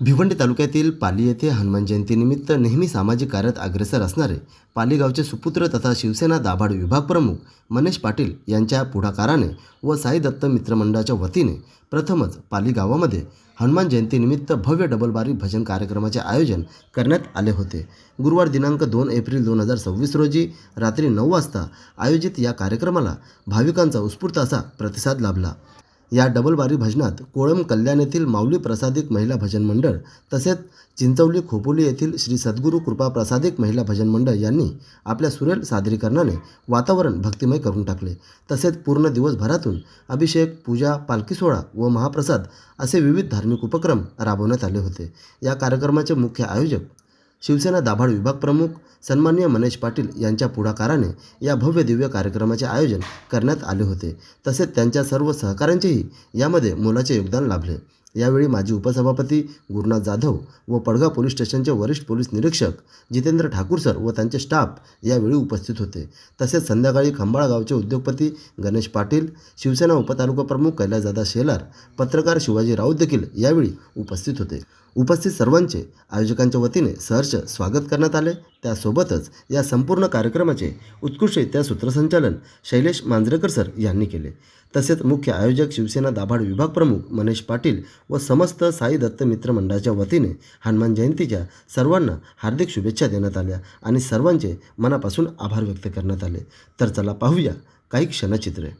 भिवंडी तालुक्यातील पाली येथे हनुमान जयंतीनिमित्त नेहमी सामाजिक कार्यात अग्रेसर असणारे पाली गावचे सुपुत्र तथा शिवसेना दाभाड विभाग प्रमुख मनेश पाटील यांच्या पुढाकाराने व साई दत्त मित्रमंडळाच्या वतीने प्रथमच पाली गावामध्ये हनुमान जयंतीनिमित्त भव्य डबलबारी भजन कार्यक्रमाचे आयोजन करण्यात आले होते। गुरुवार दिनांक 2 एप्रिल 2026 रोजी रात्री 9 वाजता आयोजित या कार्यक्रमाला भाविकांचा उत्स्फूर्त असा प्रतिसाद लाभला। या डबलबारी भजनात कोळम कल्याण येथील माऊली प्रसादिक महिला भजन मंडळ तसेच चिंचवली खोपोली येथील श्री सद्गुरू कृपा प्रसादिक महिला भजन मंडळ यांनी आपल्या सुरेल सादरीकरणाने वातावरण भक्तिमय करून टाकले। तसेच पूर्ण दिवसभरातून अभिषेक, पूजा, पालखी सोहळा व महाप्रसाद असे विविध धार्मिक उपक्रम राबवण्यात आले होते। या कार्यक्रमाचे मुख्य आयोजक शिवसेना दाभाड विभाग प्रमुख सन्माननीय मनेश पाटील यांच्या पुढाकाराने या भव्य दिव्य कार्यक्रमाचे आयोजन करण्यात आले होते। तसेच त्यांच्या सर्व सहकाऱ्यांचेही यामध्ये मोलाचे योगदान लाभले। यावेळी माजी उपसभापती गुरुनाथ जाधव व पडगाव पोलीस स्टेशनचे वरिष्ठ पोलीस निरीक्षक जितेंद्र ठाकूर सर व त्यांचे स्टाफ यावेळी उपस्थित होते। तसेच संध्याकाळी खंबाळा गावचे उद्योगपती गणेश पाटील, शिवसेना उपतालुका प्रमुख कैलासदादा शेलार, पत्रकार शिवाजी राऊत देखील यावेळी उपस्थित होते। उपस्थित सर्वांचे आयोजकांच्या वतीने सहर्ष स्वागत करण्यात आले। त्यासोबतच या संपूर्ण कार्यक्रमाचे उत्कृष्टरित्या सूत्रसंचालन शैलेश मांजरेकर सर यांनी केले। तसेच मुख्य आयोजक शिवसेना दाभाड विभाग प्रमुख मनेश पाटील व समस्त साई दत्त मित्र मंडळाच्या वतीने हनुमान जयंतीच्या सर्वांना हार्दिक शुभेच्छा देण्यात आल्या आणि सर्वांचे मनापासून आभार व्यक्त करण्यात आले। तर चला पाहूया काही क्षणचित्रे।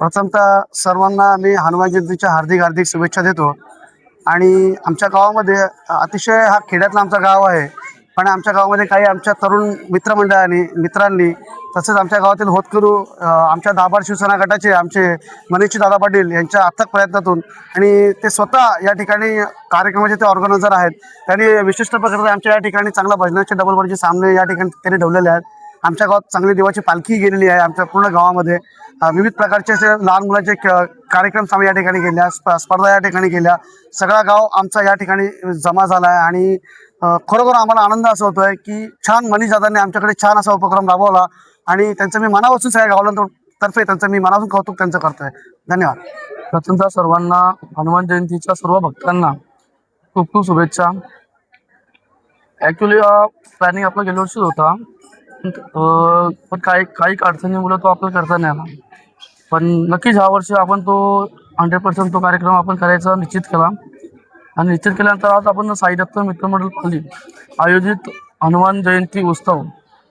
प्रथमतः सर्वांना मी हनुमान जयंतीच्या हार्दिक शुभेच्छा देतो। आणि आमच्या गावामध्ये अतिशय हा खेड्यातला आमचा गाव आहे, पण आमच्या गावामध्ये काही आमच्या तरुण मित्रांनी तसेच आमच्या गावातील होतकरू आमच्या दाभाड शिवसेना गटाचे आमचे मनीष दादा पाटील यांच्या अथक प्रयत्नातून आणि ते स्वतः या ठिकाणी कार्यक्रमाचे ते ऑर्गनायझर आहेत, त्यांनी विशिष्ट प्रकारे आमच्या या ठिकाणी चांगला भजनाचे डबलबारीचे सामने या ठिकाणी त्यांनी ठेवलेले आहेत। आमच्या गावात चांगली देवाची पालखी गेलेली आहे। आमच्या पूर्ण गावामध्ये विविध प्रकारचे असे लहान मुलांचे कार्यक्रम आम्ही या ठिकाणी केल्या, स्पर्धा या ठिकाणी केल्या। सगळा गाव आमचा या ठिकाणी जमा झाला आहे आणि खरोखर आम्हाला आनंद असा होतो आहे की छान मनीष दादांनी आमच्याकडे छान असा उपक्रम राबवला आणि त्यांचं मी मनापासून सगळ्या गावातर्फे त्यांचं मी मनापासून कौतुक त्यांचं करतो आहे। धन्यवाद। प्रथमतः सर्वांना हनुमान जयंतीच्या सर्व भक्तांना खूप खूप शुभेच्छा। ॲक्च्युली हा प्लॅनिंग आपला गेल्या वर्षीच होता, पण काही अडचणीमुळे तो आपल्याला करता नाही आला, पण नक्कीच ह्या वर्षी आपण तो 100% तो कार्यक्रम आपण करायचा निश्चित केला आणि निश्चित केल्यानंतर आज आपण साई दत्त मित्रमंडळ पाली आयोजित हनुमान जयंती उत्सव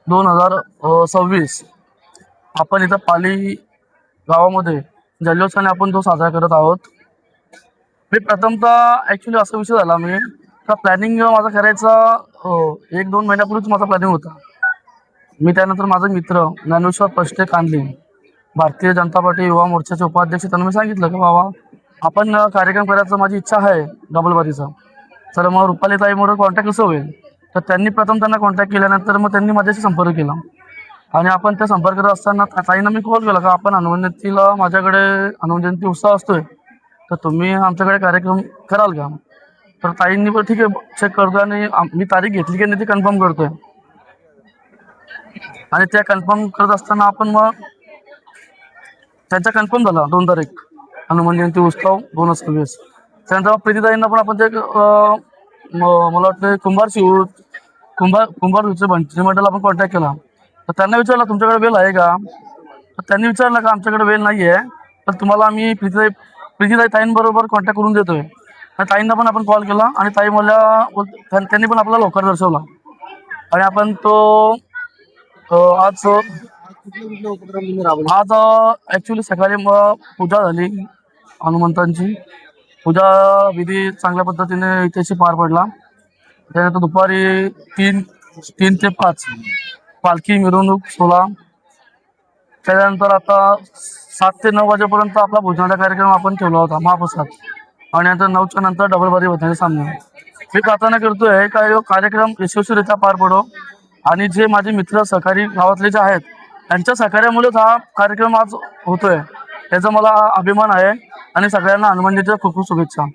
2026 आपण इथं पाली गावामध्ये जल्लोषाने आपण तो साजरा करत आहोत। मी प्रथमतः ॲक्च्युली असा विषय झाला, मी का प्लॅनिंग माझा करायचा 1-2 महिन्यापूर्वीच माझा प्लॅनिंग होता। मी त्यानंतर माझा मित्र ज्ञानेश्वर पष्टे कांदली, भारतीय जनता पार्टी युवा मोर्चाचे उपाध्यक्ष, त्यांना मी सांगितलं की बाबा आपण कार्यक्रम करायचा माझी इच्छा आहे डबलबारीचा, तर मग रुपालीताईमुळे कॉन्टॅक्ट कसं होईल। तर त्यांना कॉन्टॅक्ट केल्यानंतर मग त्यांनी माझ्याशी संपर्क केला आणि आपण त्या संपर्क करत असताना ताईंना मी कॉल केला का आपण हनुमान जयंतीला माझ्याकडे हनुमान जयंती उत्सव असतोय, तर तुम्ही आमच्याकडे कार्यक्रम कराल का। तर ताईंनी पण ठीक आहे चेक करतोय आणि मी तारीख घेतली की नाही ती कन्फर्म करतोय आणि त्या कन्फर्म करत असताना आपण मग त्यांचा कन्फर्म झाला 2 तारीख हनुमान जयंती उत्सव 2026। त्यानंतर प्रीतीताईंना पण आपण ते मला वाटतं कुंभार मंत्रिमंडळ आपण कॉन्टॅक्ट केला. तर त्यांना विचारलं तुमच्याकडे वेळ आहे का. तर त्यांनी विचारलं का आमच्याकडे वेळ नाही आहे, तर तुम्हाला आम्ही प्रीतीताई ताईंबरोबर कॉन्टॅक्ट करून देतोय. तर ताईंना पण आपण कॉल केला आणि ताई मला त्यांनी पण आपला लवकर दर्शवला आणि आपण तो आज ॲक्च्युली सकाळी पूजा झाली. हनुमंतांची पूजा विधी चांगल्या पद्धतीने इथेशी पार पडला. त्यानंतर दुपारी 3 ते 5 पालखी मिरवणूक सोहळा. त्याच्यानंतर आता 7 ते 9 वाजेपर्यंत आपला भोजनाचा कार्यक्रम आपण ठेवला होता महाप्रसाद आणि नंतर 9च्या नंतर डबलबारी भजनाचे सामने. मी प्रार्थना करतोय का हा कार्यक्रम यशस्वीरित्या पार पडो आणि जे माझे मित्र सहकारी गावातले जे आहेत त्यांच्या सहकार्यामुळेच हा कार्यक्रम आज होतोय याचा मला अभिमान आहे आणि सगळ्यांना हनुमान जयंतीच्या खूप खूप शुभेच्छा.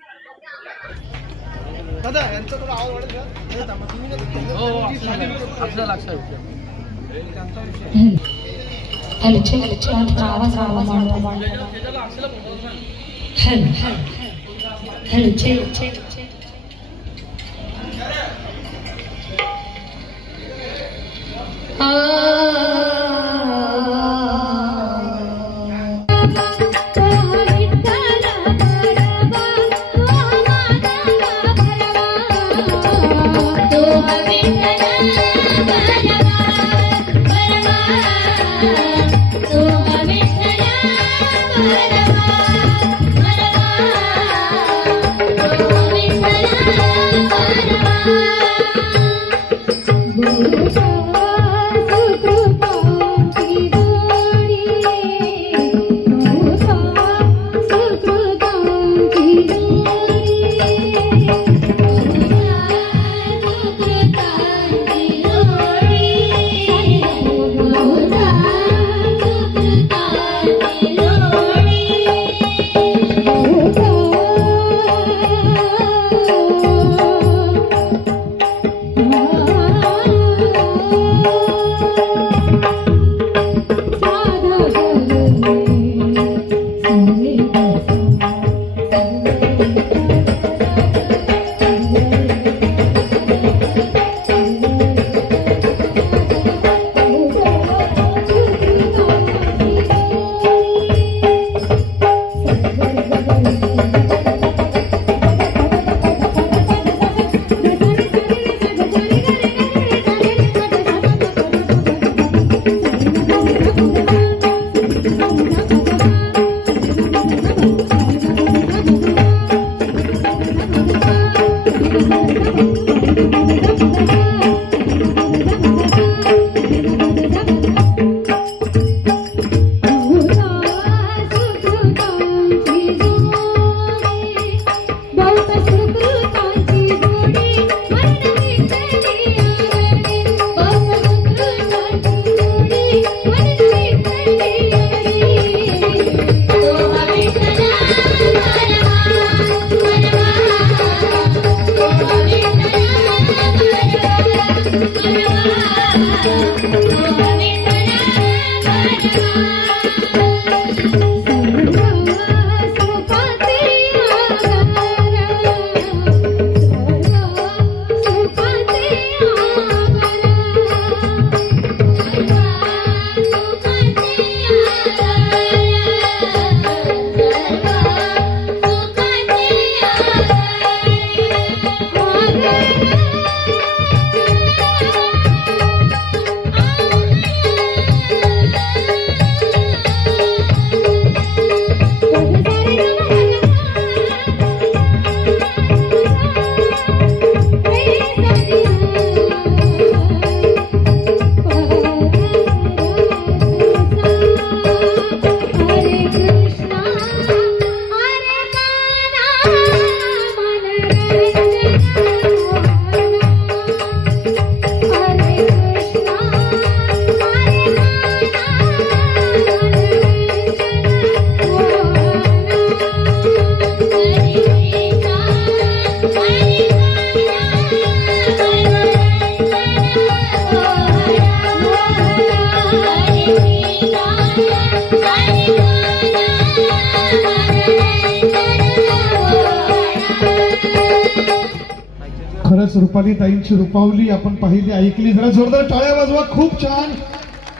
खरंच रुपाली ताईंची रूपावली आपण पाहिली ऐकली. जरा जोरदार टाळ्या वाजवा. खूप छान.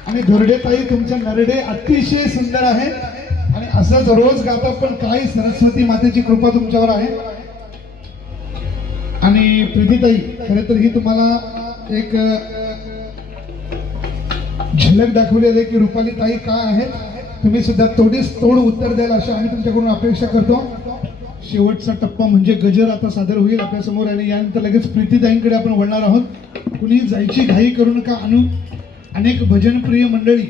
आणि घोरडे ताई तुमचे नरडे अतिशय सुंदर आहेत आणि असंच रोज गाता. पण काय सरस्वती मातेची कृपा तुमच्यावर आहे. आणि प्रीतीताई खरं तर ही तुम्हाला एक झलक दाखवलेली आहे की रुपाली ताई काय आहेत. तुम्ही सुद्धा तोड उत्तर द्याल अशी आम्ही तुमच्याकडून अपेक्षा करतो. शेवटचा टप्पा म्हणजे गजर आता सादर होईल आपल्या समोर आणि यानंतर लगेच प्रीतीताईंकडे आपण वळणार आहोत. कुणी जायची घाई करू नका. अनेक भजनप्रिय मंडळी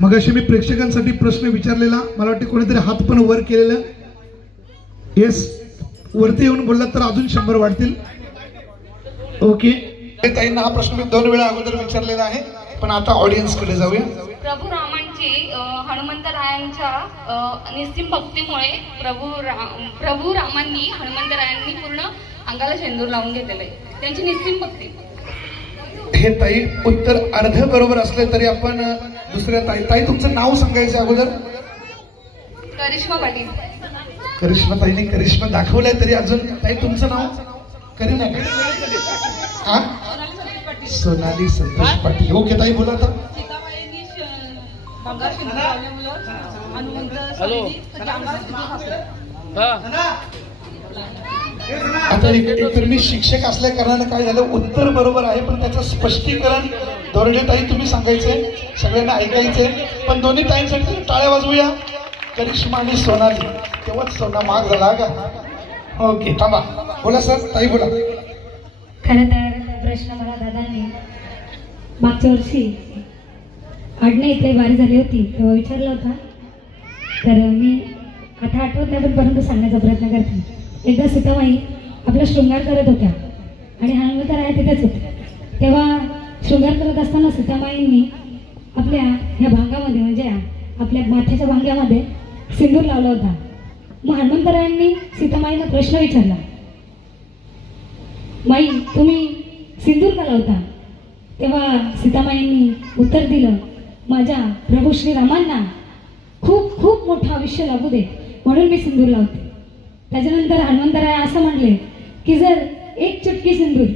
मगाशी मी प्रेक्षकांसाठी प्रश्न विचारलेला. मला वाटते कोणीतरी हात पण वर केलेला. येस, वरती येऊन बोललात तर अजून 100 वाढतील. ओके. ताईंना हा प्रश्न मी 2 वेळा अगोदर विचारलेला आहे. पण आता ऑडियन्स कडे जाऊया. प्रभू रामांची हनुमंतरायांच्या निस्सीम भक्तीमुळे प्रभू रामांनी हनुमंतरायांनी पूर्ण अंगाला शेंदूर लावून घेतलेलं आहे. त्यांची निस्सीम भक्ती. हे ताई उत्तर अर्ध बरोबर असले तरी आपण दुसऱ्या ताई तुमचं नाव सांगायचं अगोदर. करिश्मा पाटील. करिश्मा ताईने करिश्मा दाखवलाय तरी अजून ताई तुमचं नाव करीना हा सोनाली संतोष पाटील. ओके ताई बोला आता. आता एकतर मी शिक्षक असल्या कारणाने काय झालं उत्तर बरोबर आहे पण त्याचं स्पष्टीकरण दोरडे ताई तुम्ही सांगायचंय सगळ्यांना ऐकायचंय पण दोन्ही ताईंसाठी टाळ्या वाजवूया. करिश्मा आणि सोनाली तेव्हाच सोना माग झाला का. ओके थांबा बोला सर ताई बोला. खरं तर प्रश्न मला दादांनी मागच्या वर्षी आडणे इथे वारी झाली होती तेव्हा विचारला होता. तर मी आता आठवत नाही पण परंतु सांगण्याचा प्रयत्न करते. एकदा सीतामाई आपला शृंगार करत होत्या आणि हनुमंतराय तिथेच होते. तेव्हा शृंगार करत असताना सीतामाईंनी आपल्या ह्या भांगामध्ये म्हणजे आपल्या माथ्याच्या भांग्यामध्ये सिंदूर लावला होता. मग हनुमंतरायांनी सीतामाईंना प्रश्न विचारला, माई तुम्ही सिंदूर का लावता? तेव्हा सीतामाईंनी उत्तर दिलं, माझ्या प्रभू श्रीरामांना खूप खूप मोठं आयुष्य लाभू दे म्हणून मी सिंदूर लावते. त्याच्यानंतर हनुमंतराय असं म्हणले की जर एक चुटकी सिंदूर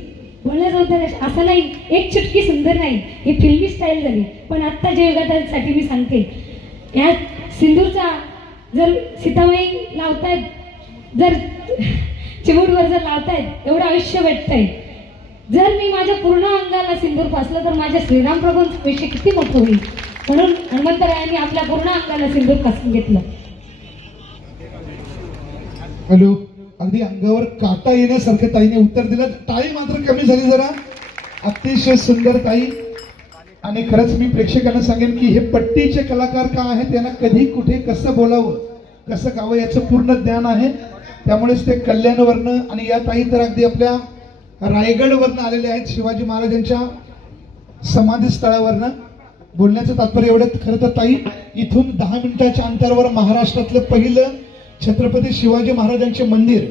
बोलण्याचं उत्तर असं नाही, एक चुटकी सुंदर नाही, ही फिल्मी स्टाईल झाली. पण आत्ता जे युगासाठी मी सांगते या सिंदूरचा जर सीतामाई लावतायत, जर चिमूटवर जर लावतायत एवढं आयुष्य भेटतंय. जर मी माझ्या पूर्ण अंगाला सिंदूर पासलं तर माझ्या श्रीराम प्रभूंचं आयुष्य किती मोठं होईल. म्हणून हनुमंतरायांनी आपल्या पूर्ण अंगाला सिंदूर पासून घेतलं. हॅलो अगदी अंगावर काटा येण्यासारखं ताईने उत्तर दिलं. टाळी मात्र कमी झाली जरा. अतिशय सुंदर ताई. आणि खरंच मी प्रेक्षकांना सांगेन की हे पट्टीचे कलाकार का आहेत त्यांना कधी कुठे कसं बोलावं कसं गावं याचं पूर्ण ज्ञान आहे. त्यामुळेच ते कल्याणवरनं आणि या ताई तर अगदी आपल्या रायगडवरनं आलेले आहेत शिवाजी महाराजांच्या समाधीस्थळावरनं. बोलण्याचं तात्पर्य एवढं खरं तर ताई इथून 10 मिनिटाच्या अंतरावर महाराष्ट्रातलं पहिलं छत्रपती शिवाजी महाराजांचे मंदिर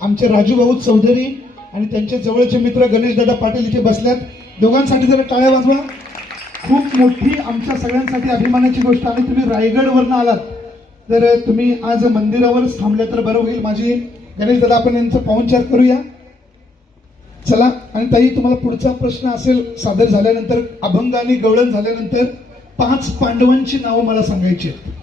आमचे राजूभाऊ चौधरी आणि त्यांचे जवळचे मित्र गणेशदादा पाटील इथे बसल्यात. दोघांसाठी जरा टाळ्या वाजवा. खूप मोठी आमच्या सगळ्यांसाठी अभिमानाची गोष्ट. आणि तुम्ही रायगडवरनं आलात तर तुम्ही आज मंदिरावरच थांबले तर बरं होईल. माझी गणेशदादा आपण यांचं पाहुणचार करूया चला. आणि ताई तुम्हाला पुढचा प्रश्न असेल सादर झाल्यानंतर अभंग आणि गवळण झाल्यानंतर 5 पांडवांची नावं मला सांगायची आहेत.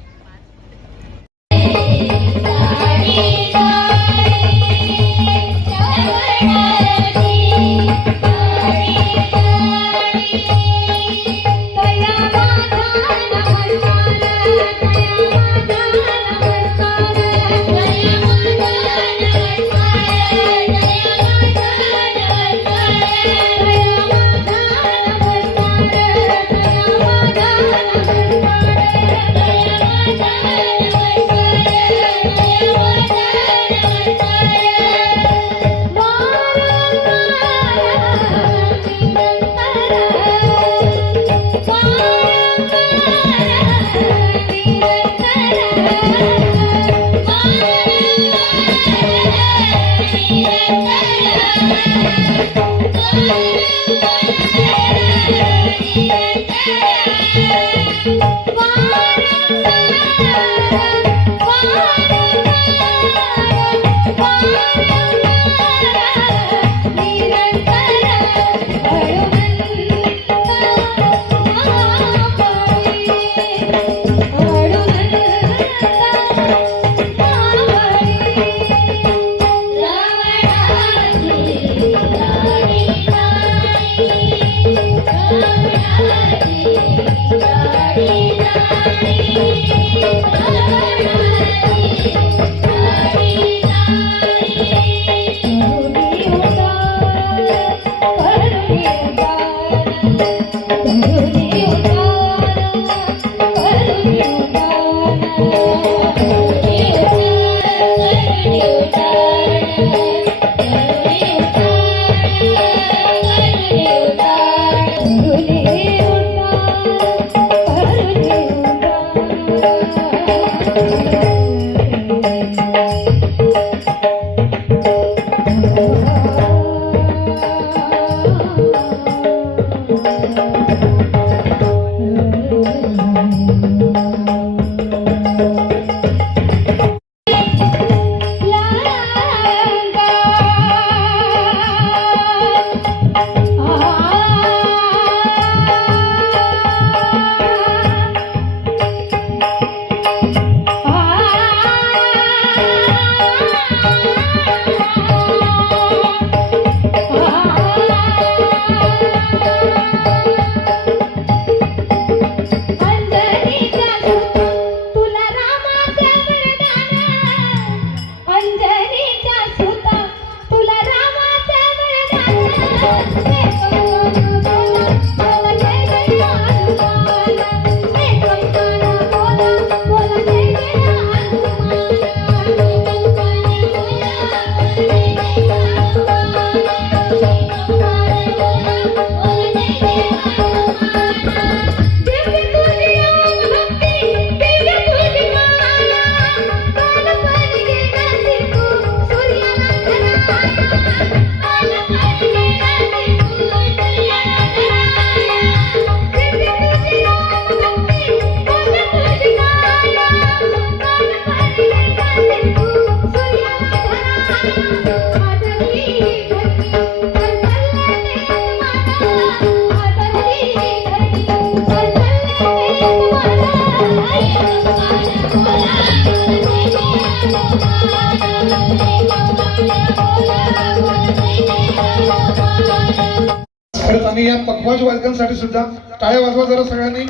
आणि या पखवाज वादकांसाठी सुद्धा टाळ्या वाजवा जरा सगळ्यांनी.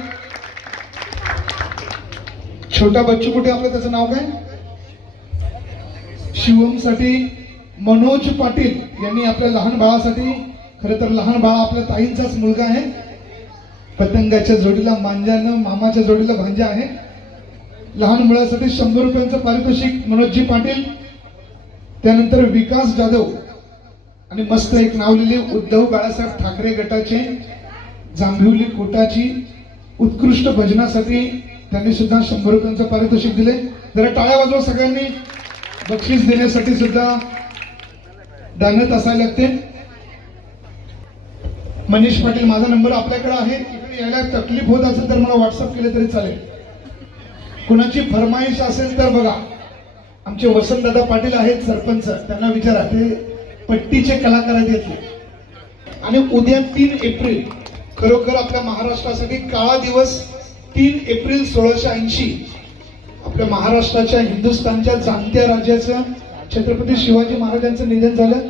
छोटा बच्चू कुठे आपलं, त्याचं नाव काय? शिवम साठी मनोज पाटील यांनी आपल्या लहान बाळासाठी, खरं तर लहान बाळ आपल्या ताईंचाच मुलगा आहे, पतंगाच्या जोडीला मांजानं, मामाच्या जोडीला भांजा आहे. लहान मुलासाठी 100 रुपयांचं पारितोषिक मनोजजी पाटील. त्यानंतर विकास जाधव आणि मस्त एक नाव लिहिले, उद्धव बाळासाहेब ठाकरे गटाचे जांभिवली कोटाची उत्कृष्ट भजनासाठी त्यांनी सुद्धा 100 रुपयांचं पारितोषिक दिले. जरा टाळ्या वाजवा सगळ्यांनी. बक्षीस देण्यासाठी सुद्धा दानत असायला लागते. मनीष पाटील, माझा नंबर आपल्याकडे आहे, इकडे यायला तकलीफ होत असेल तर मला व्हॉट्सअप केले तरी चालेल. कुणाची फरमाईश असेल तर बघा, आमचे वसंतदादा पाटील आहेत सरपंच, त्यांना विचारा, ते पट्टीचे कलाकार आहेत इथले. आणि उद्या 3 एप्रिल खरोखर आपल्या महाराष्ट्रासाठी काळा दिवस. 3 एप्रिल 1680 आपल्या महाराष्ट्राच्या, हिंदुस्थानच्या जाणत्या राज्याचं छत्रपती शिवाजी महाराजांचं निधन झालं.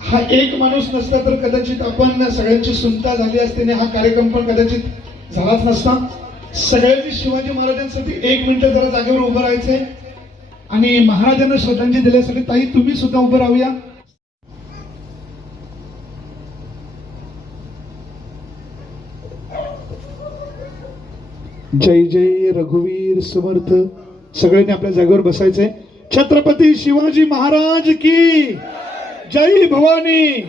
हा एक माणूस नसता तर कदाचित आपण सगळ्यांची सुनता झाली असते आणि हा कार्यक्रम पण कदाचित झालाच नसता. सगळ्यांनी शिवाजी महाराजांसाठी 1 मिनिट जरा जागेवर उभं राहायचंय आणि महाराजांना श्रद्धांजली दिल्यासाठी ताई तुम्ही सुद्धा उभं राहूया. जय जय रघुवीर समर्थ. सगळ्यांनी आपल्या जागेवर बसायचंय. छत्रपती शिवाजी महाराज की जय भवानी.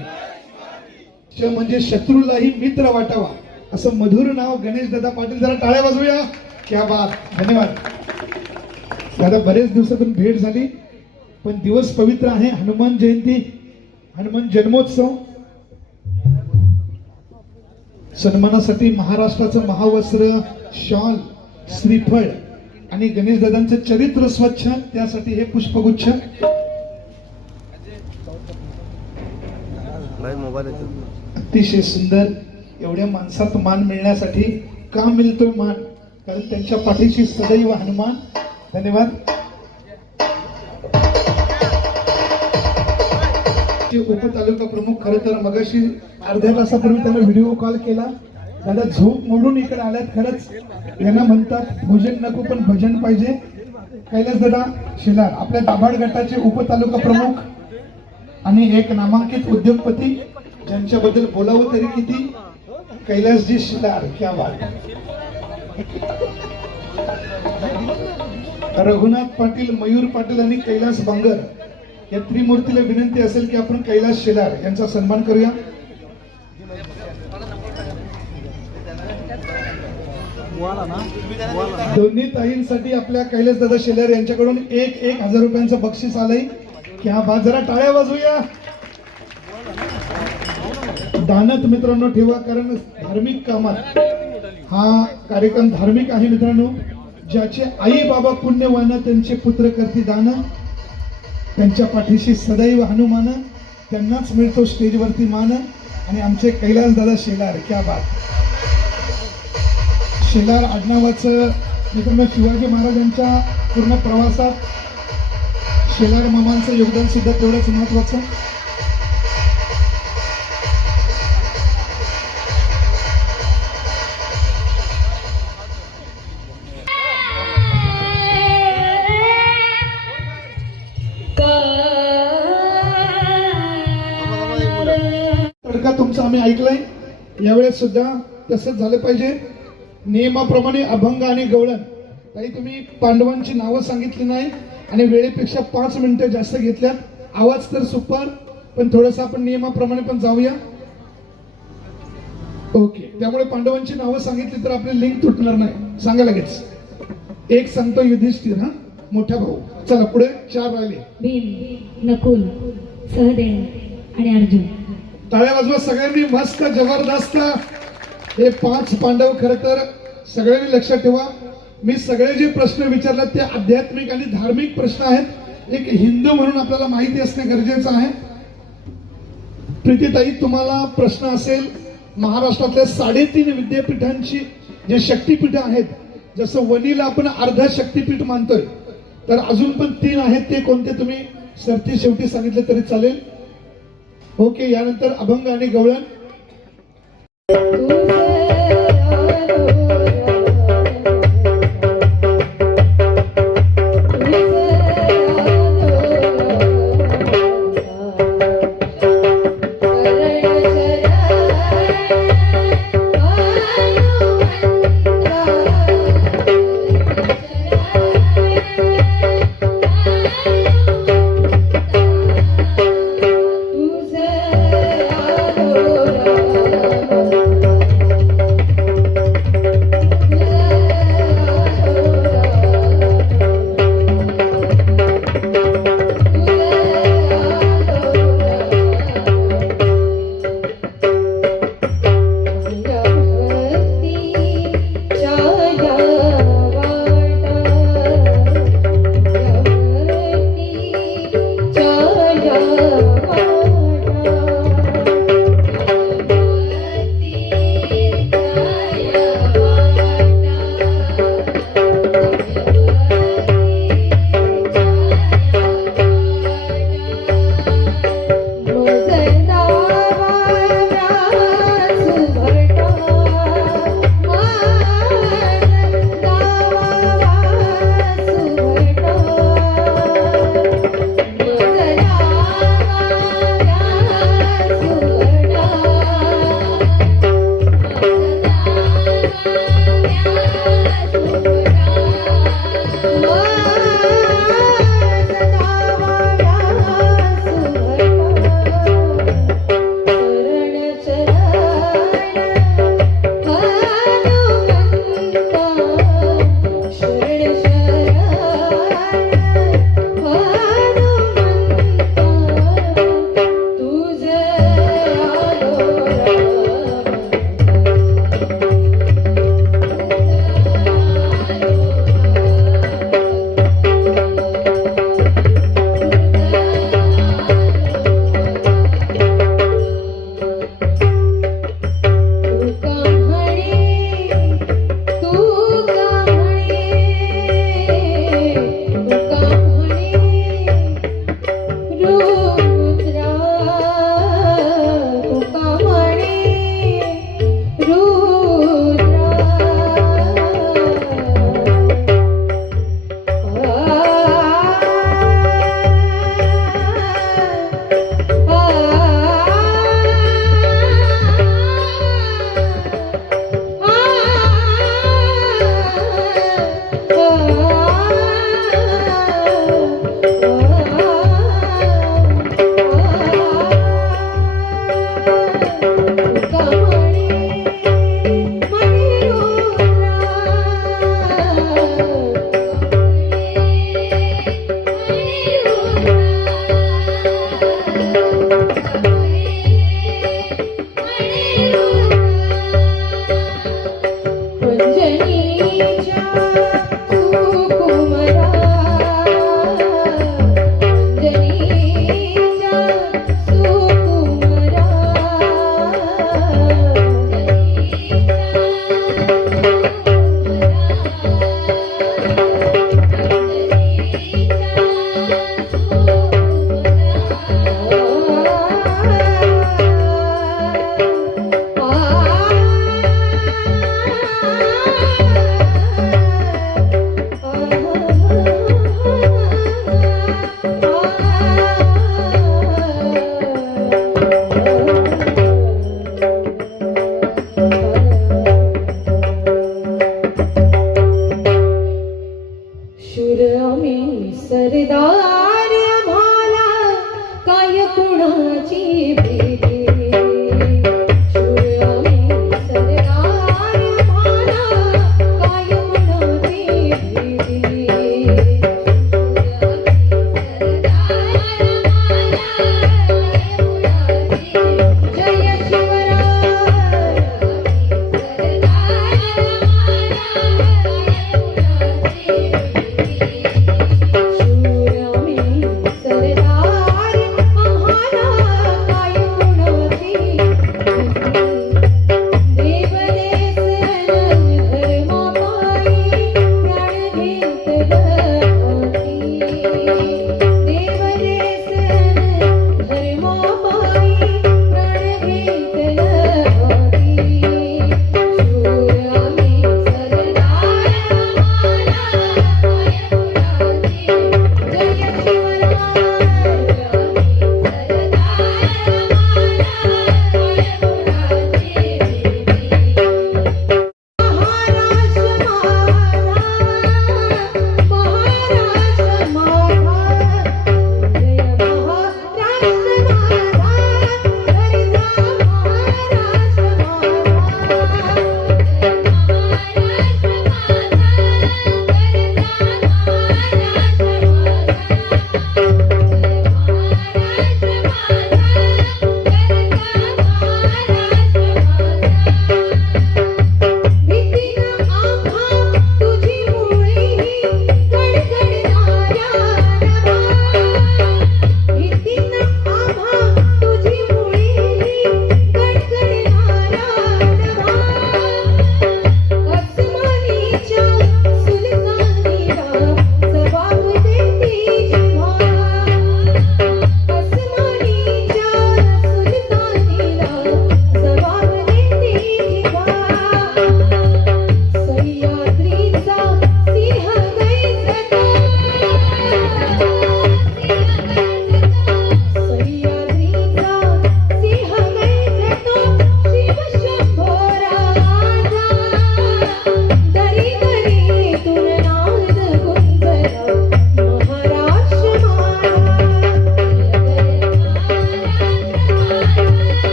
म्हणजे शत्रूलाही मित्र वाटावा असं मधुर नाव गणेश दादा पाटील. जरा टाळ्या वाजवूया. क्या बात, धन्यवाद दादा. बरेच दिवसातून भेट झाली, पण दिवस पवित्र आहे. हनुमान जयंती, हनुमान जन्मोत्सव. सन्मानासाठी महाराष्ट्राचं महावस्त्र, शॉल, श्रीफळ आणि गणेश दादांचं चरित्र स्वच्छ, त्यासाठी हे पुष्पगुच्छ. अतिशय सुंदर. एवढ्या माणसात मान मिळण्यासाठी का मिळतोय मान? कारण त्यांच्या पाठीशी सदैव हनुमान. धन्यवाद. उपतालुका प्रमुख, खरं तर मगाशी अर्ध्या तासापूर्वी त्यांना व्हिडिओ कॉल केला. दादा झोप मोडून इकडे आल्यात. खरंच यांना म्हणतात भोजन नको पण भजन पाहिजे. कैलास दादा शेलार आपल्या दाभाड गटाचे उपतालुका प्रमुख आणि एक नामांकित उद्योगपती, ज्यांच्याबद्दल बोलावं तरी किती, कैलासजी शेलार. क्या बात. रघुनाथ पाटील, मयूर पाटील आणि कैलास बांगर या त्रिमूर्तीला विनंती असेल की आपण कैलास शेलार यांचा सन्मान करूया. दोन्ही ताईंसाठी आपल्या कैलास दादा शेलार यांच्याकडून 1,000 रुपयांचं बक्षीस आलंय. क्या बात. जरा टाळ्या वाजवूया. दानत मित्रांनो ठेवा, कारण धार्मिक कामात हा कार्यक्रम धार्मिक आहे मित्रांनो. ज्याचे आई बाबा पुण्यवान, त्यांचे पुत्र करती दान, त्यांच्या पाठीशी सदैव हनुमान, त्यांनाच मिळतो स्टेजवरती मान. आणि आमचे कैलास दादा शेलार. क्या बात. शेलार आडनावाचं मित्रांनो शिवाजी महाराजांच्या पूर्ण प्रवासात शेलार मामांचं योगदान सुद्धा तेवढंच महत्वाचं. तडका तुमचा आम्ही ऐकलाय. यावेळेस सुद्धा तसंच झालं पाहिजे. नियमाप्रमाणे अभंग आणि गवळण. ताई तुम्ही पांडवांची नावं सांगितली नाही आणि वेळेपेक्षा 5 मिनिटं जास्त घेतल्यात. आवाज तर सुपर, पण थोडंसं आपण नियमाप्रमाणे पण जाऊया. ओके. त्यामुळे पांडवांची नावं सांगितली तर आपली लिंक तुटणार नाही. सांगा लगेच. एक सांगतो युधिष्ठिर, हा मोठा भाऊ. चला पुढे 4 राहिले. भीम, नकुल, सहदेव आणि अर्जुन. टाळ्या वाजवा सगळ्यांनी. मस्त, जबरदस्त. हे 5 पांडव. खरं तर सगळ्यांनी लक्षात ठेवा, मी सगळे जे प्रश्न विचारले ते आध्यात्मिक आणि धार्मिक प्रश्न आहेत. एक हिंदू म्हणून आपल्याला माहिती असणे गरजेचं आहे. प्रीतीताई, तुम्हाला प्रश्न असेल, महाराष्ट्रातल्या 3.5 विद्यापीठांची जे शक्तिपीठ आहेत, जसं वणीला आपण अर्ध शक्तिपीठ मानतोय, तर अजून पण 3 आहेत. ते कोणते तुम्ही सरती शेवटी सांगितलं तरी चालेल. ओके. यानंतर अभंग आणि गवळण.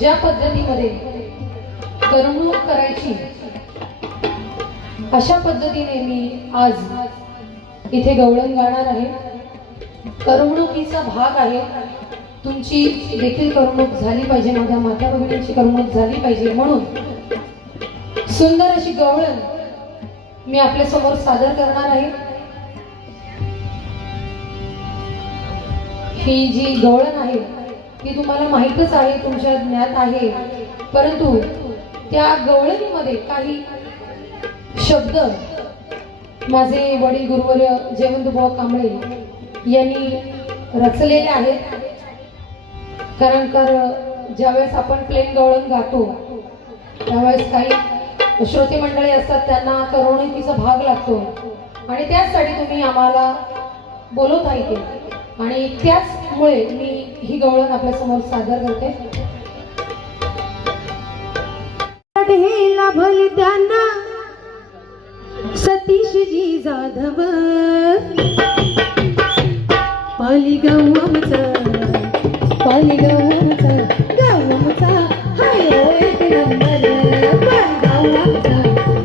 ज्या पद्धतीमध्ये करमणूक करायची अशा पद्धतीने मी आज इथे गवळण गाणार आहे. करमणुकीचा भाग आहे. तुमची देखील करमणूक झाली पाहिजे, माझ्या माता भगिनींची करमणूक झाली पाहिजे, म्हणून सुंदर अशी गवळण मी आपल्या समोर सादर करणार आहे. ही जी गवळण आहे ती तुम्हाला माहीतच आहे, तुमच्या ज्ञात आहे, परंतु त्या गवळणीमध्ये काही शब्द माझे वडील गुरुवर्य जयवंतभाऊ कांबळे यांनी रचलेले आहेत. कारण ज्यावेळेस आपण प्लेन गवळण गातो त्यावेळेस काही श्रोते मंडळी असतात, त्यांना करमणुकीचा भाग लागतो आणि त्याचसाठी तुम्ही आम्हाला बोलवता इथे आणि त्याचमुळे मी ही गवळण आपल्या समोर सादर करते. बलिदाना सतीशजी जाधव पालिगावचा गावचा हाय एक नंबर पालिगावचा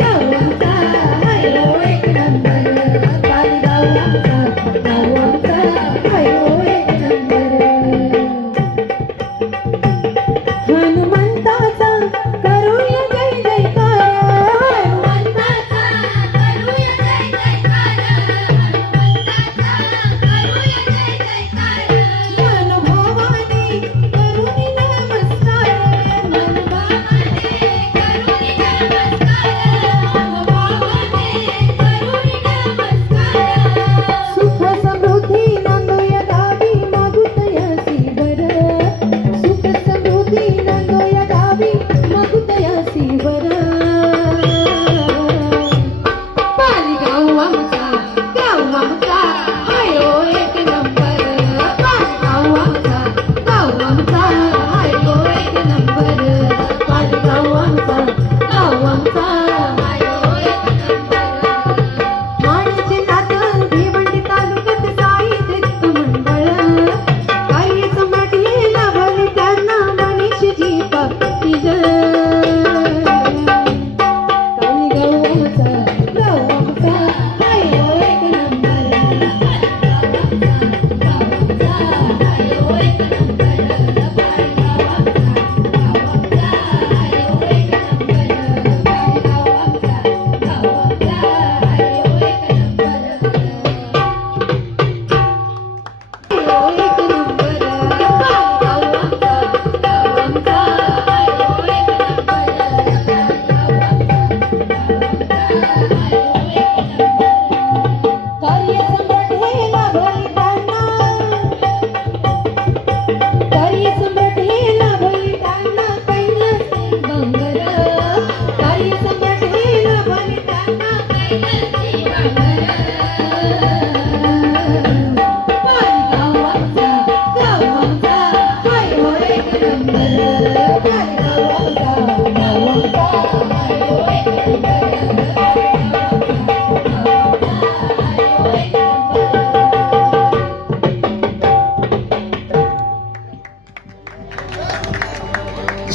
गावचा हाय एक नंबर पालिगावचा गावचा हाय एक नंबर. हनुमंताचा करूया जय जयकार हनुमंताचा करूया जय जयकार हनुमंताचा करूया जय जयकार. मनोभावाने करुणी नमस्कार मनोभावाने करुणी नमस्कार मनोभावाने करुणी नमस्कार. सुख समृद्धी नांदोया गावी मागुतयासी वर सुख समृद्धी नांदोया गावी मागुतयासी वर. पालिगाव आमचा गाव आमचा हायो एक नंबर पालिगाव आमचा गाव आमचा हायो एक नंबर पालिगाव आमचा गाव आमचा हायो एक नंबर. माणिचे नातं भिवंडी तालुक्यात साहित्य मंडळ कार्य सम्राट हे लाभले त्यांना मनीषजी पाटील. पालिगावचा गावचा हायो एक नंबर पालिगावचा गावचा हायो एक नंबर पालिगावचा गावचा हायो एक नंबर पालिगावचा गावचा हायो एक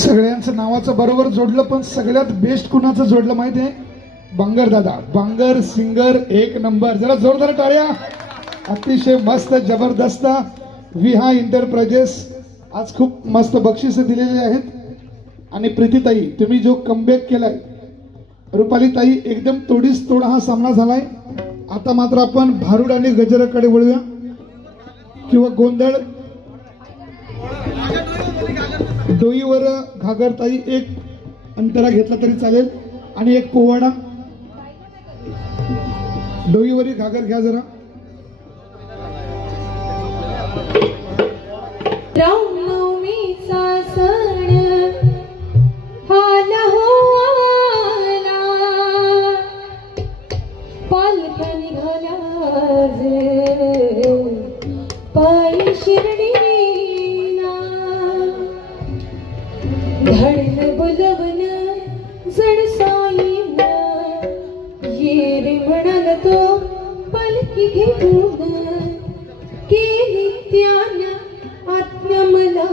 सगळ्यांचं नावाचं बरोबर जोडलं, पण सगळ्यात बेस्ट कुणाचं जोडलं माहिती आहे? बांगर दादा. बांगर सिंगर एक नंबर. जरा जोरदार टाळ्या. अतिशय मस्त जबरदस्त. विहा एंटरप्राइजेस आज खूप मस्त बक्षिसं दिलेली आहेत. आणि प्रीतीताई, तुम्ही जो कमबॅक केलाय, रुपाली ताई, एकदम तोडीस तोड हा सामना झालाय. आता मात्र आपण भारूड आणि गजराकडे वळूया, किंवा गोंधळ डोईवर घागरताई एक अंतरा घेतला तरी चालेल, आणि एक पोवाडा. डोईवरील घागर घ्या जरा. रामनवमीचा सण आला हो आला पालख्या निघाल्या पायी शिर्डीला धडलं बोलवण जण साईन ये रे म्हणाल तो पालखी घेऊन केली त्यानं आज्ञा मला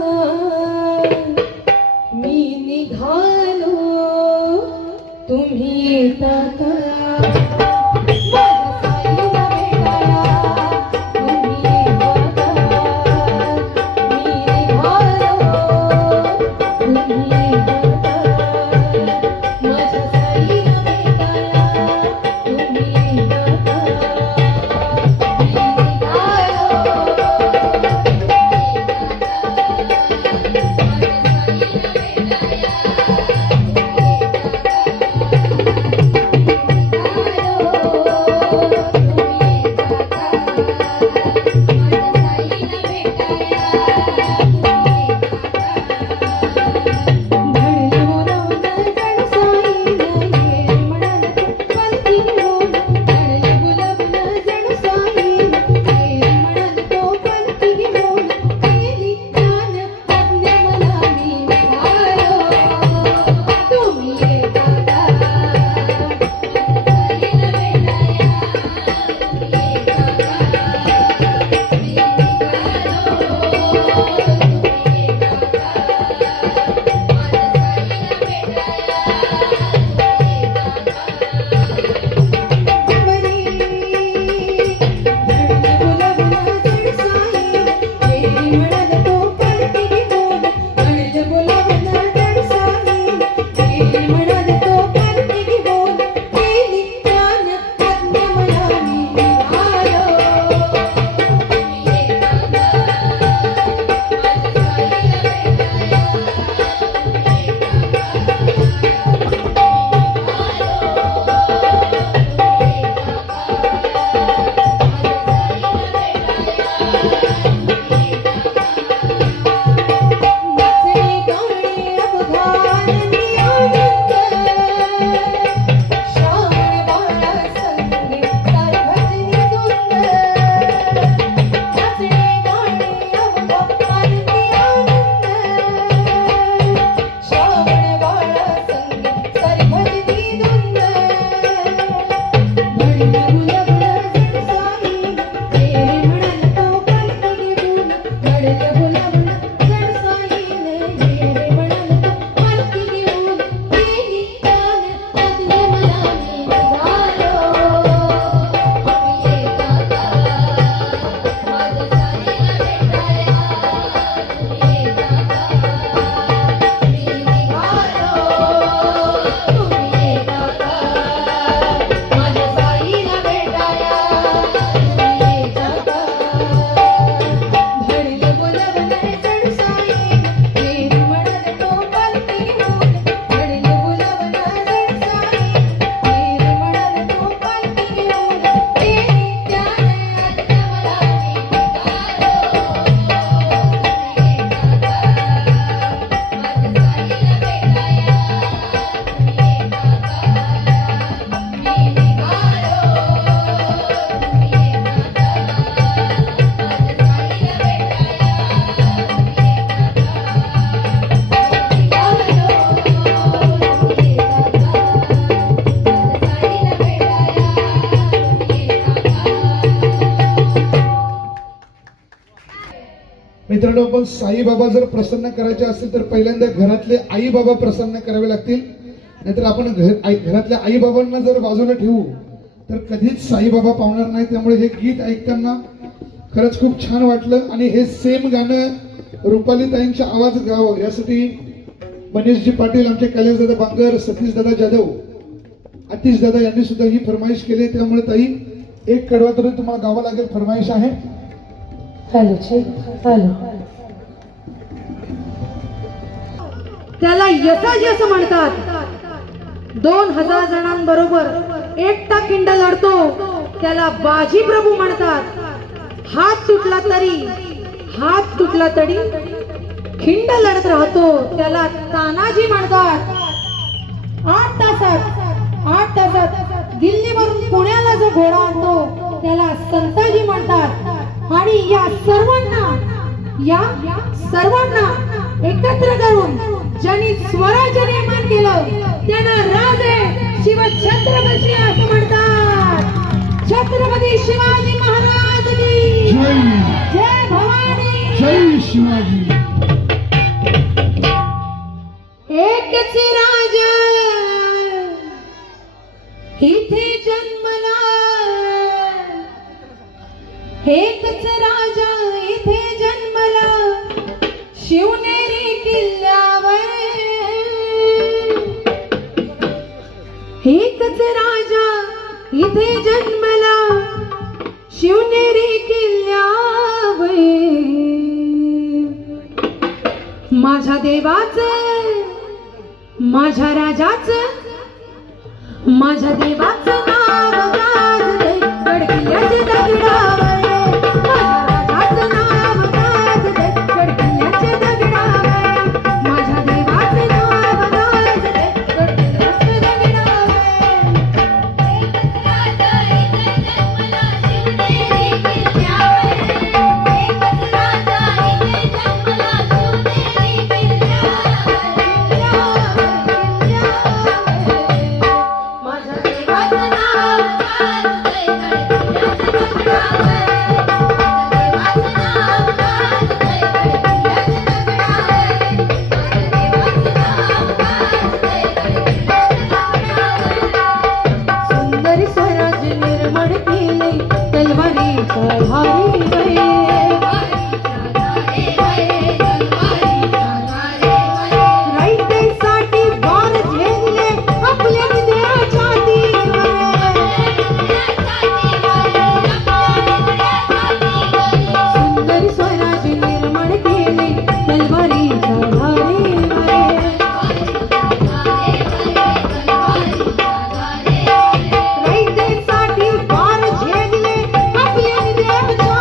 मित्रांनो, आपण साईबाबा जर प्रसन्न करायचे असतील तर पहिल्यांदा घरातले आई बाबा प्रसन्न करावे लागतील. नाहीतर आपण घरातल्या आई बाबांना जर बाजूला ठेवू तर कधीच साईबाबा पावणार नाही. त्यामुळे हे गीत ऐकताना खरंच खूप छान वाटलं. आणि हे सेम गाणं रुपालीताईंच्या आवाज गावं यासाठी मनीषजी पाटील, आमचे कैलासदादा बांगर, सतीशदादा जाधव, आतिशदादा यांनी सुद्धा ही फरमाईश केली. त्यामुळे ताई एक कडवा तरी तुम्हाला गावं लागेल, फरमाईश आहे. Hello hello. त्याला यश म्हणतात. 2000 जणांबरोबर एकटा खिंड लढतो त्याला बाजी प्रभू म्हणतात. हात तुटला तरी खिंड लढत राहतो त्याला तानाजी म्हणतात. 8 तासात दिल्लीवरून पुण्याला जो घोडा आणतो त्याला संताजी म्हणतात. आणि या सर्वांना एकत्र करून ज्यांनी स्वराज्य निर्माण केलं त्यांना राजे शिवछत्रपती असं म्हणतात. छत्रपती शिवाजी महाराज की जय भवानी, जय शिवाजी. एकच राजा इथे जन्मला, एकच राजा इथे जन्मला शिवनेरी किल्ल्यावर. एकच राजा इथे जन्मला शिवनेरी किल्ल्यावर. माझ्या देवाचं, माझ्या राजाचं, माझ्या देवाचं नाव गाजते गडकिल्ल्याच्या दगडावर. माझ्या राजाचं नाव गाजते गडकिल्ल्याच्या दगडावर. माझ्या देवाचं नाव गाजते गडकिल्ल्याच्या दगडावर. एकच राजा इथे जन्मला शिवनेरी किल्ल्यावर. एकच राजा इथे जन्मला शिवनेरी किल्ल्यावर. माझ्या देवाचं नाव गाजते गडकिल्ल्याच्या दगडावर. माझ्या देवाचं नाव गाजते गडकिल्ल्याच्या दगडावर. माझ्या देवाचं नाव गाजते गडकिल्ल्याच्या दगडावर. सुंदर स्वराज्य निर्माण केले तलवारीच्या धारी वये. रायतेसाठी वार झेलले आपल्या हृदयाच्या छातीवर. सुंदर स्वराज्य निर्माण केले तलवारीच्या धारेवर. रायतेसाठी वार झेलले आपल्या हृदयाच्या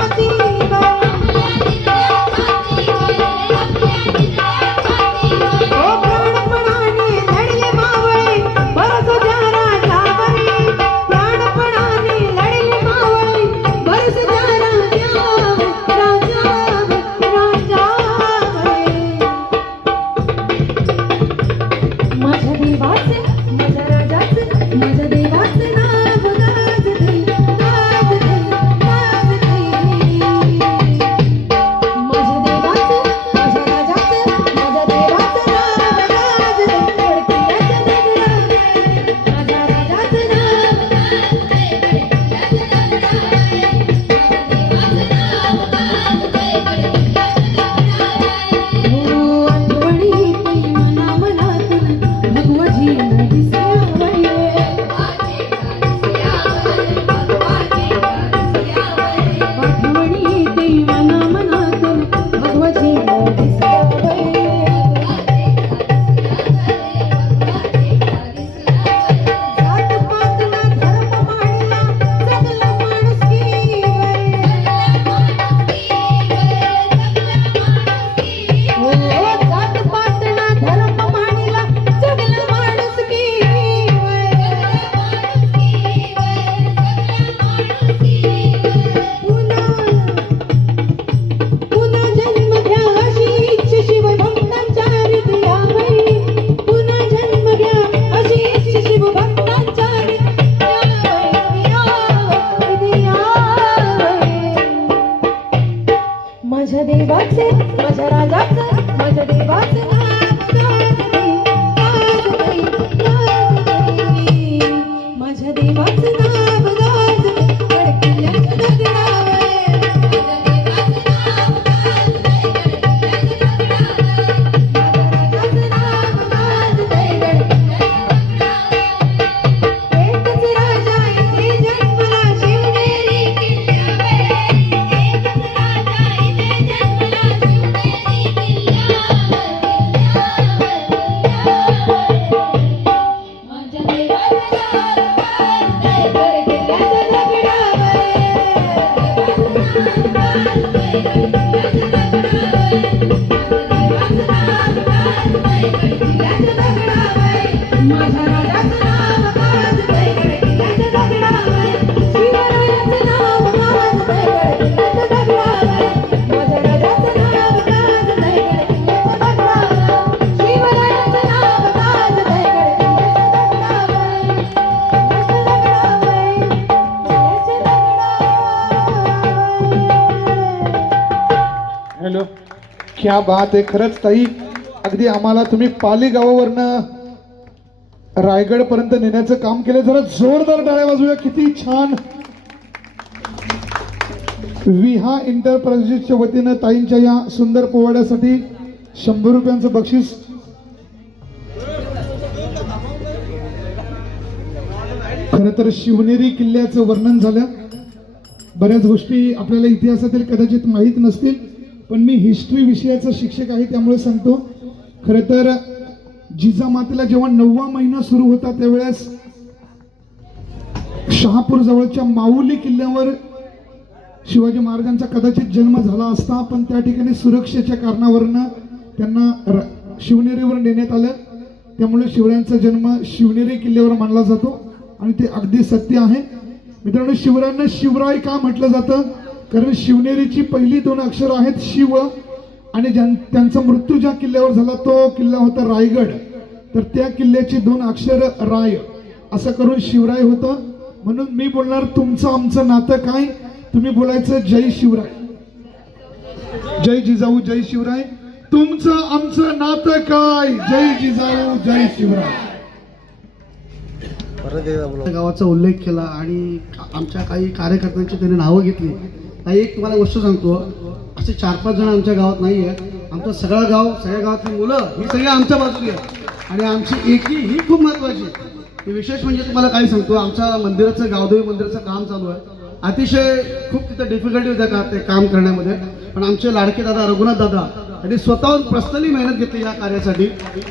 माझ्या राजाचं नाव गाजतंय गडकिल्ल्याच्या दगडावर. शिवरायाचं नाव गाजतंय गडकिल्ल्याच्या दगडावर. माझ्या राजाचं नाव गाजतंय गडकिल्ल्याच्या दगडावर. शिवरायाचं नाव गाजतंय गडकिल्ल्याच्या दगडावर. हॅलो, क्या बात आहे. खरंच ताई, अगदी आम्हाला तुम्ही पाली गावावरनं रायगड पर्यंत नेण्याचं काम केलं. जरा जोरदार टाळ्या वाजवूया. किती छान. विहा इंटरप्राइजेसच्या वतीनं ताईंच्या या सुंदर पोवाड्यासाठी 100 रुपयांचं बक्षीस. खरं तर शिवनेरी किल्ल्याचं वर्णन झालं. बऱ्याच गोष्टी आपल्याला इतिहासातील कदाचित माहीत नसतील, पण मी हिस्ट्री विषयाचा शिक्षक आहे त्यामुळे सांगतो. खरं तर जिजामातेला जेव्हा 9वा महिना सुरू होता त्यावेळेस शहापूर जवळच्या माऊली किल्ल्यावर शिवाजी महाराजांचा कदाचित जन्म झाला असता, पण त्या ठिकाणी सुरक्षेच्या कारणावरनं त्यांना शिवनेरीवर नेण्यात आलं. त्यामुळे शिवरायांचा जन्म शिवनेरी किल्ल्यावर मानला जातो आणि ते अगदी सत्य आहे. मित्रांनो, शिवरायांना शिवराय का म्हटलं जातं? कारण शिवनेरीची पहिली 2 अक्षर आहेत शिव, आणि त्यांचा मृत्यू ज्या किल्ल्यावर झाला तो किल्ला होता रायगड, तर त्या किल्ल्याची 2 अक्षर राय, असं करून शिवराय होतं. म्हणून मी बोलणार तुमचं आमचं नातं काय, तुम्ही बोलायचं जय शिवराय. जय जिजाऊ जय शिवराय. तुमचं आमचं नातं काय, जय जिजाऊ जय शिवराय. गावाचा उल्लेख केला आणि आमच्या काही कार्यकर्त्यांची त्यांनी नावं घेतली. एक तुम्हाला गोष्ट सांगतो, असे 4-5 जण आमच्या गावात नाही आहे. आमचं सगळं गाव, सगळ्या गावातली मुलं ही सगळी आमच्या बाजूने आहेत आणि आमची एकी ही खूप महत्त्वाची. विशेष म्हणजे तुम्हाला काय सांगतो, आमच्या मंदिराचं, गावदेवी मंदिराचं काम चालू आहे. अतिशय खूप तिथं डिफिकल्टी होत्या का ते काम करण्यामध्ये, पण आमचे लाडके दादा रघुनाथ दादा त्यांनी स्वतःहून पर्सनली मेहनत घेतली या कार्यासाठी.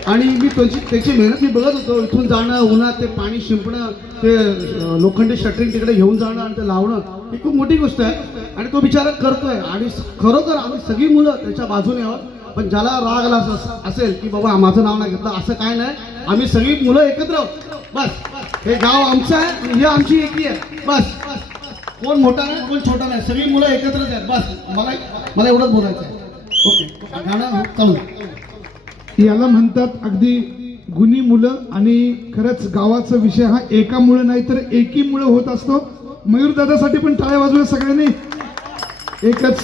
आणि मी त्याची मेहनत मी बघत होतो. इथून जाणं, उन्हात ते पाणी शिंपणं, ते लोखंडी शटरिंग तिकडे घेऊन जाणं आणि ते लावणं ही खूप मोठी गोष्ट आहे आणि तो बिचारा करतोय. आणि खरोखर आम्ही सगळी मुलं त्याच्या बाजूने आहोत. पण ज्याला राग आला असेल की बाबा माझं नाव नाही घेतलं, असं काय नाही. आम्ही सगळी मुलं एकत्र आहोत. बस, हे गाव आमचं आहे आणि ही आमची एकी आहे. बस, कोण मोठा नाही, कोण छोटा नाही, सगळी मुलं एकत्रच आहेत. बस, मला एवढंच बोलायचं आहे. ओके, गाणं चालू. याला म्हणतात अगदी गुणी मुलं. आणि खरंच गावाचा विषय हा एकामुळे नाही तर एकीमुळे होत असतो. मयूर दादासाठी पण टाळ्या वाजवूया सगळ्यांनी. एकच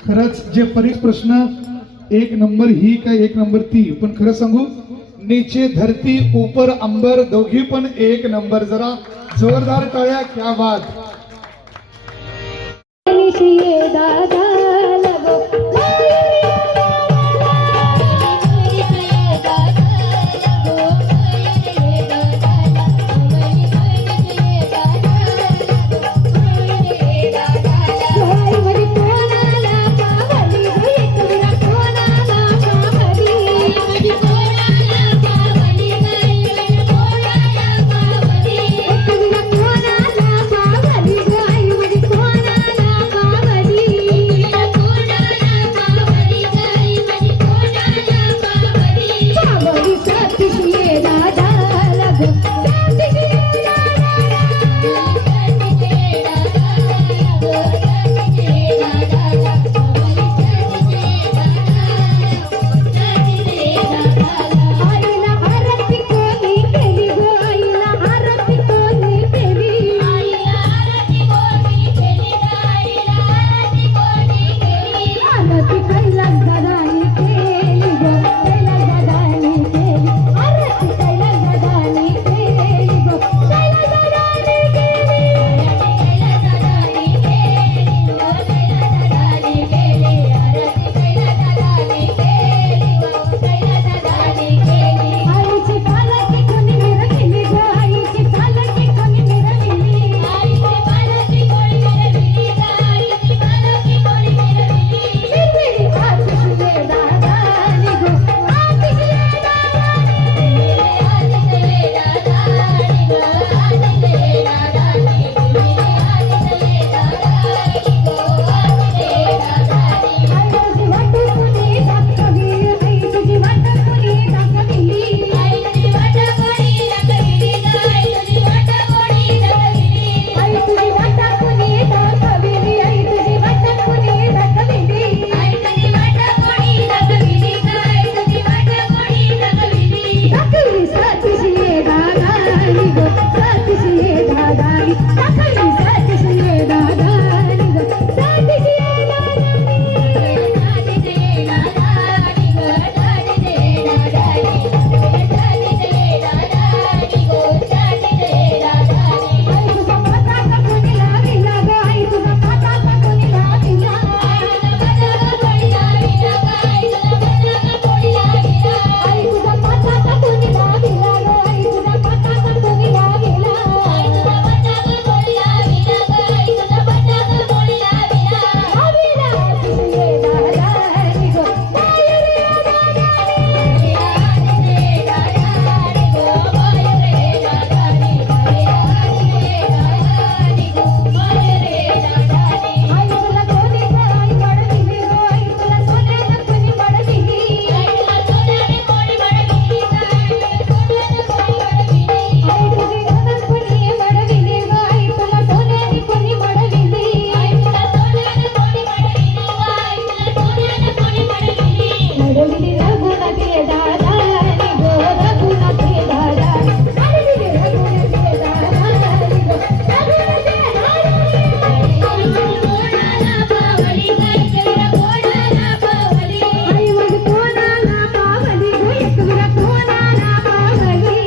खरंच जे परीक्षा प्रश्न 1 नंबर ही काय 1 नंबर ती, पण खरं सांगू, नीचे धरती ऊपर अंबर दोघी पण 1 नंबर. जरा जोरदार टाळ्या. क्या बात. दादा लगो आईला आरती कोणी केली गो आईला आरती कोणी केली आरती कैलास दादानी केली गो कैलास दादानी केली आरती कैलास दादानी केली गो कैलास दादानी आईची पालखी कोणी मिरविली गो आईची पालखी कोणी मिरविली मिरविली आतिशये दादानी गो आतिशये आई तुझी वाट कोणी दाखवली आई तुझी वाट कोणी दाखवली आई तुझी वाट कोणी दाखवली आई तुझी वाट कोणी दाखवली सातिशये दादानी गो सातिशये दादानी दाखवली सातिशये दादानी गो सातिशये आई तुझा पताका कोणी लाविला गो आई तुझा पताका कोणी लाविला आई तुझा पताका कोणी लाविला गो आई तुझा पताका कोणी लाविला लाविला आतिशये दादानी गो आई तुला कोणी आई मडविली गो आई तुला सोन्यानं कोणी मडविली आई तुझी नणंद कोणी मडविली गो आई तुला सोन्यानं कोणी मडविली मडविली रघुनाथे दादानी गो रघुनाथे दादानी मडविली रघुनाथे दादानी गो रघुनाथे आई वड कोणाला पावली गो एकविरा कोणाला पावली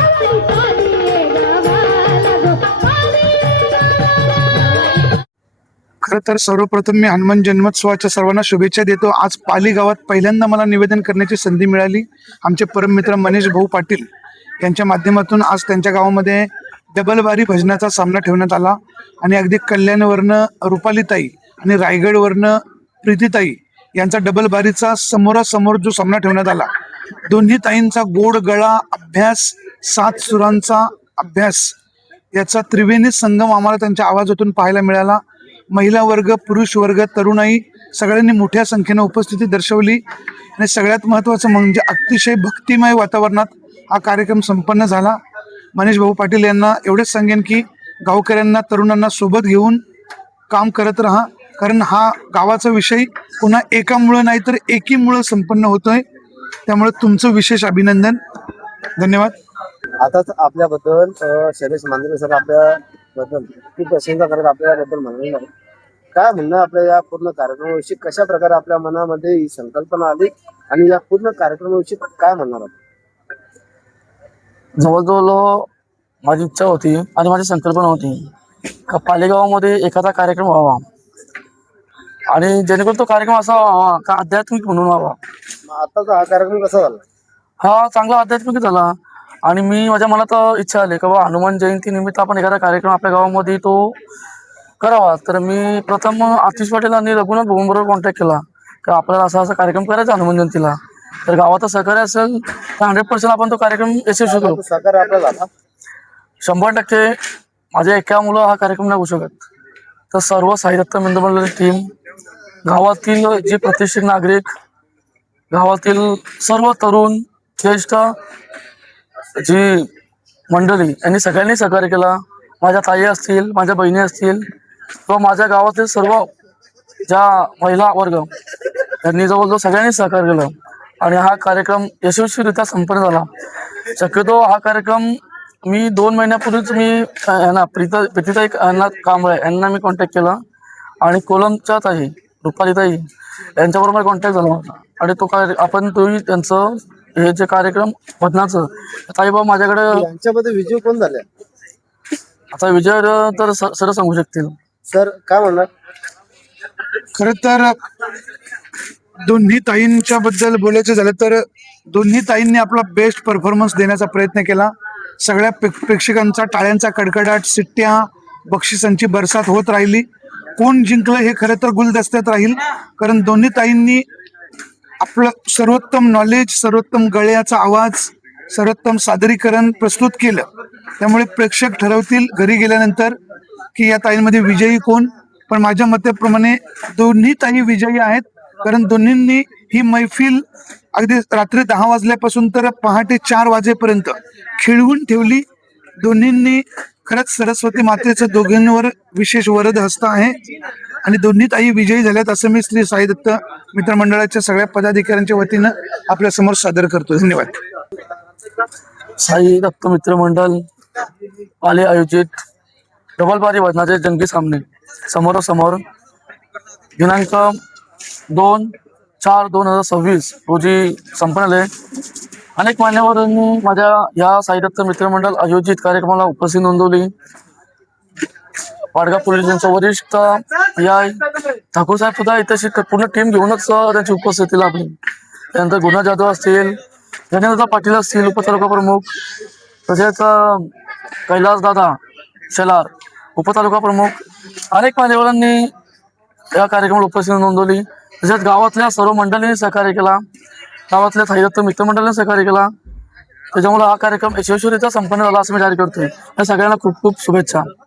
पावली पावली गावाला गो पावली खरं तर सर्वप्रथम मी हनुमान जन्मोत्सवाच्या सर्वांना शुभेच्छा देतो. आज पाली गावात पहिल्यांदा मला निवेदन करण्याची संधी मिळाली. आमचे परममित्र मनीष भाऊ पाटील यांच्या माध्यमातून आज त्यांच्या गावामध्ये डबल बारी भजनाचा सामना ठेवण्यात आला आणि अगदी कल्याणवरनं रुपालीताई आणि रायगडवरनं प्रीतीताई यांचा डबल बारीचा समोरासमोर जो सामना ठेवण्यात आला, दोन्ही ताईंचा गोड गळा अभ्यास, 7 सुरांचा अभ्यास याचा त्रिवेणी संगम आम्हाला त्यांच्या आवाजातून पाहायला मिळाला. महिला वर्ग, पुरुष वर्ग, तरुणाई सगळ्यांनी मोठ्या संख्येनं उपस्थिती दर्शवली आणि सगळ्यात महत्त्वाचं म्हणजे अतिशय भक्तिमय वातावरणात हा कार्यक्रम संपन्न झाला. मनीष भाऊ पाटील यांना एवढंच सांगेन की गावकऱ्यांना, तरुणांना सोबत घेऊन काम करत राहा, कारण हा गावाचा विषय पुन्हा एकामुळं नाही तर एकीमुळं संपन्न होतोय. त्यामुळे तुमचं विशेष अभिनंदन. धन्यवाद. आताच आपल्याबद्दल शैलेश मांजरे सर आपल्याबद्दल खूप प्रशंसा करत आपल्याबद्दल म्हणणार आहे. काय म्हणणं आपल्या या पूर्ण कार्यक्रमाविषयी, कशा प्रकारे आपल्या मनामध्ये ही संकल्पना आली आणि या पूर्ण कार्यक्रमाविषयी काय म्हणणार आहात? जवळजवळ माझी इच्छा होती आणि माझी संकल्पना होती का पालेगावामध्ये एखादा कार्यक्रम व्हावा आणि जेणेकरून तो कार्यक्रम असा व्हावा का आध्यात्मिक म्हणून व्हावा. आताचा हा कार्यक्रम कसा झाला? हा चांगला आध्यात्मिक झाला आणि माझ्या मनात इच्छा आली का बाबा हनुमान जयंती निमित्त आपण एखादा कार्यक्रम आपल्या गावामध्ये तो करावा. तर मी प्रथम आतिश पाटील आणि रघुनाथ भाऊंबरोबर कॉन्टॅक्ट केला का आपल्याला असा असा कार्यक्रम करायचा हनुमान जयंतीला. तर गावात सहकार्य असेल तर 100% आपण तो कार्यक्रम यशस्वी करू. सहकार्य आपल्याला झाला? 100% माझ्या एका मुलं हा कार्यक्रम नाही होऊ शकत. तर सर्व साई दत्त मित्र मंडळाची टीम, गावातील जे प्रतिष्ठित नागरिक, गावातील सर्व तरुण ज्येष्ठ जी मंडळी यांनी सगळ्यांनी सहकार्य केला. माझ्या ताई असतील, माझ्या बहिणी असतील व माझ्या गावातील सर्व ज्या महिला वर्ग यांनी जवळजवळ सगळ्यांनी सहकार्य केलं आणि हा कार्यक्रम यशस्वीरित्या संपन्न झाला. शक्यतो हा कार्यक्रम मी 2 महिन्यापूर्वीच मी यांना प्रीतीताई यांना कांबळे यांना मी कॉन्टॅक्ट केला आणि कोलमच्या ताई रुपालीताई यांच्याबरोबर मला कॉन्टॅक्ट झाला होता आणि तो आपण तुम्ही त्यांचं हे जे कार्यक्रम भजनाचं ताई बाबा माझ्याकडे यांच्यामध्ये विजय कोण झाले आता विजय तर सर सांगू शकतील. सर काय म्हणणार? खरं तर दोन्ही ताईंच्या बद्दल बोलायचं झालं तर दोन्ही ताईंनी आपला बेस्ट परफॉर्मन्स देण्याचा प्रयत्न केला. सगळ्या प्रेक्षकांचा टाळ्यांचा कडकडाट, शिट्ट्या, बक्षिसांची बरसात होत राहिली. कोण जिंकलं हे खरं तर गुलदस्त्यात राहील, कारण दोन्ही ताईंनी आपलं सर्वोत्तम नॉलेज, सर्वोत्तम गळ्याचा आवाज, सर्वोत्तम सादरीकरण प्रस्तुत केलं. त्यामुळे प्रेक्षक ठरवतील घरी गेल्यानंतर की या ताईंमध्ये विजयी कोण. पण माझ्या मताप्रमाणे दोन्ही ताई विजयी आहेत, कारण दोन्हींनी ही मैफिल अगदी रात्री 10 वाजल्यापासून तर पहाटे 4 वाजेपर्यंत खेळवून ठेवली. दोन्हींनी खरंच सरस्वती मातेचं दोघांवर विशेष वरद हस्त आहे आणि दोन्ही ताई विजयी झाल्यात असं मी श्री साई दत्त मित्रमंडळाच्या सगळ्या पदाधिकाऱ्यांच्या वतीनं आपल्या समोर सादर करतो. धन्यवाद. साई दत्त मित्रमंडळ पाली आयोजित डबल बारी वजनाचे जंगी सामने समोरासमोर दिनांक 2/4/2026 रोजी संपन्न झाले. अनेक मान्यवरांनी माझ्या या साई दत्त मित्रमंडळ आयोजित कार्यक्रमाला उपस्थिती नोंदवली. पाडगाव पोलीस स्टेशनचे वरिष्ठ PI ठाकूर साहेब सुद्धा इथे पूर्ण टीम घेऊनच त्यांची उपस्थिती लाभली. त्यानंतर गुणा जाधव असतील, ज्ञानेंद्र पाटील असतील उपतालुका प्रमुख, तसेच कैलास दादा शेलार उपतालुका प्रमुख, अनेक मान्यवरांनी या कार्यक्रमाला उपस्थिती नोंदवली. तसेच गावातल्या सर्व मंडळींनी सहकार्य केला, गावातल्या साई दत्त मित्रमंडळाने सहकार्य केला. त्याच्यामुळे हा कार्यक्रम यशस्वीरित्या संपन्न झाला असं मी जाहीर करतोय. या सगळ्यांना खूप खूप शुभेच्छा.